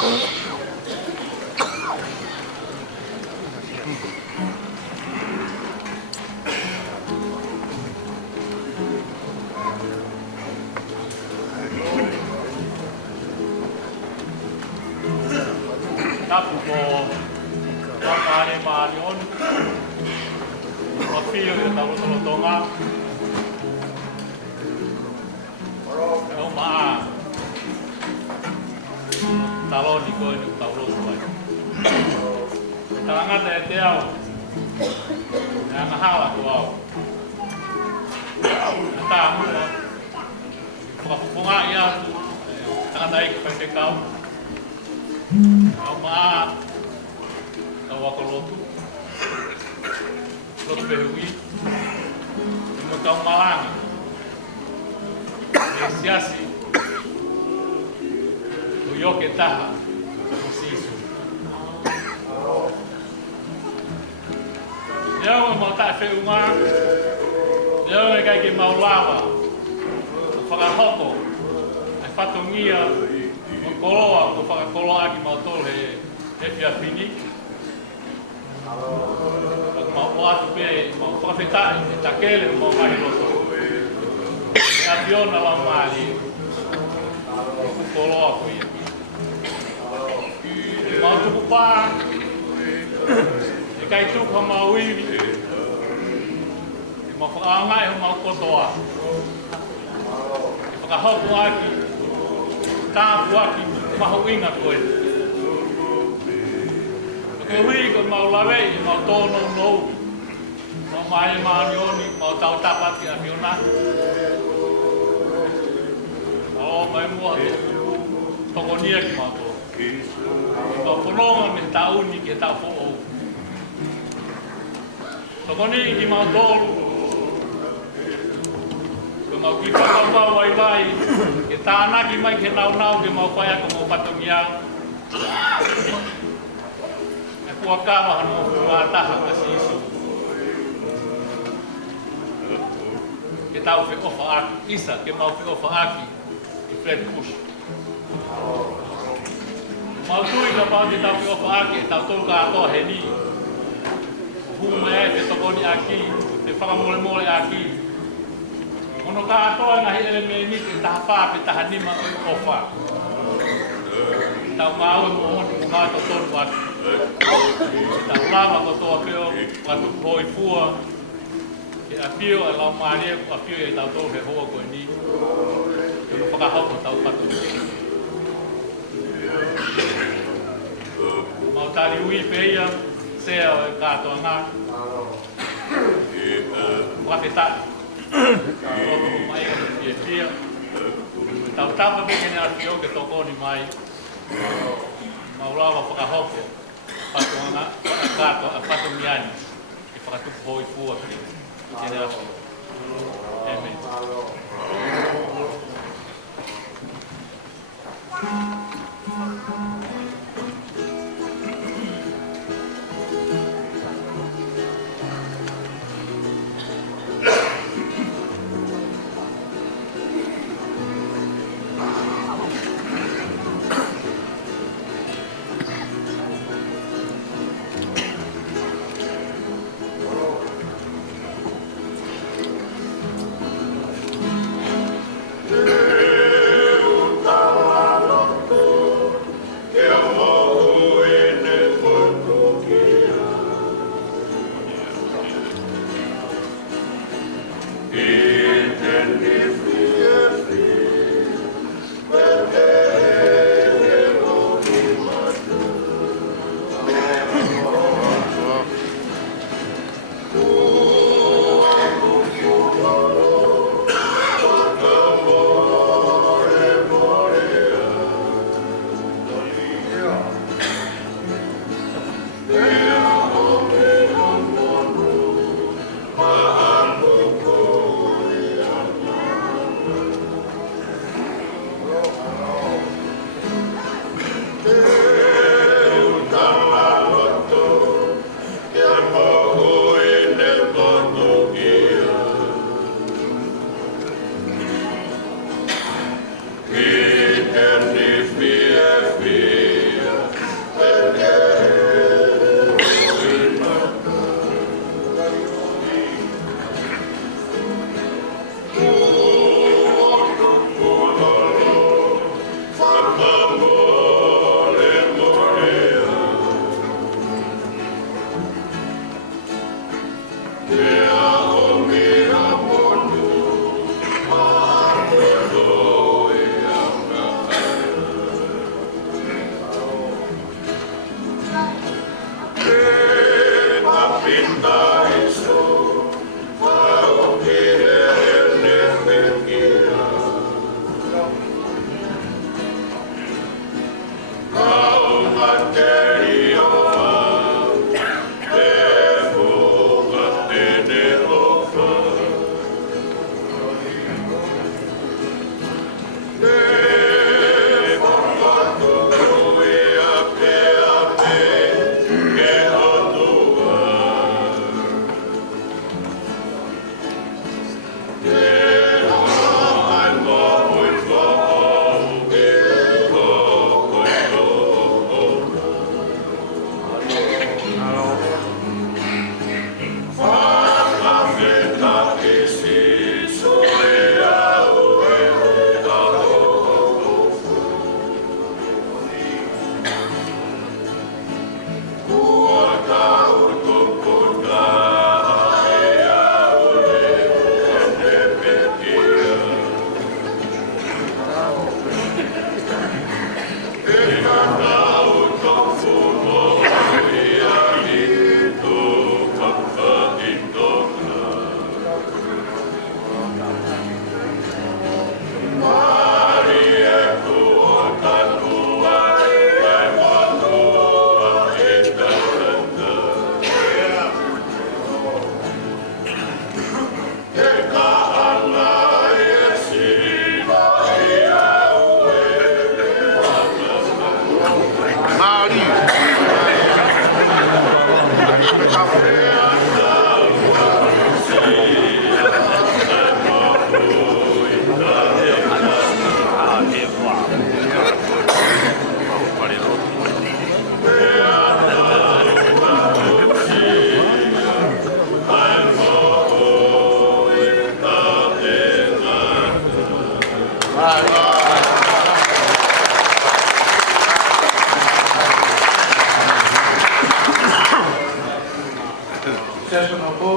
Tapu ko wakaane maani on. Mafio i tau tolotonga. E o maa. Taloni koe ni tau roto ai. Tarangata e te au. E anga hawa tu au. E tā mua. Whakafufunga i atu. Tangata eki whai te kau. Au maa. Tau wako rotu. Rotu pehui. E mo tau malanga. E siasi. O ioke taha. O sisu. Leo e mau tae whiunga. Leo e kai ke mau lawa. Whakahoko. E whatongia. Mo koloa. Ko whakakoloa ki mau tolu he whiawhini. Mau atu pe. Mau whakawhetai. E takele mau mahi roto. E aviona lau maali. Ku koloa ko ia. Mau tuku pā. E kai tuku ha mau iwi. E mau whakaangai ho mau kotoa. Whakahopu aki. Tāpu aki. Maho inga koe. Ko hui ko mau lawe i mau tōno nou. Mau mai maani oni. Mau tau tapati a miona. O mai mua tokonia ki mau tō. Mau whanonga me tauni ki e tau fo'o. Tokonia ki mau tōlu. Ko mau ki whakawau ai vai. Ke tānaki mai ke nau ke mau whai ako mau patongia. E kua kawa hano mua taha kasi isu. Ke tau whi ofa aki. Isa ke mau whi ofa aki. I Fred Bush. Mau tui ka pao te tau whi ofa aki. E tau tolu ka atoa he ni. Huma e te tokoni aki. Te whakamole mole aki. Ono ka atoa ngahi ele me ni te taha wha pe taha nima o ofa. Tau mau e mo honi mo ngā to tonu aki. Tau lava ko toa peo. Watu hoi fua. E a pio e lau maaria. A pio e tau tolu he hoa koe ni. E no whakahoko tau pato. Mau tari ui peia. Sea o e kātoa ngā. Whaketari. Roto mo mai ka te fia. Tau tapa peke ni arpio ke tokoni mai. Mau lawa whakahoko. Pato ngā. Whakakato a pato miani. E whakatupu hoi fua ki. Amen.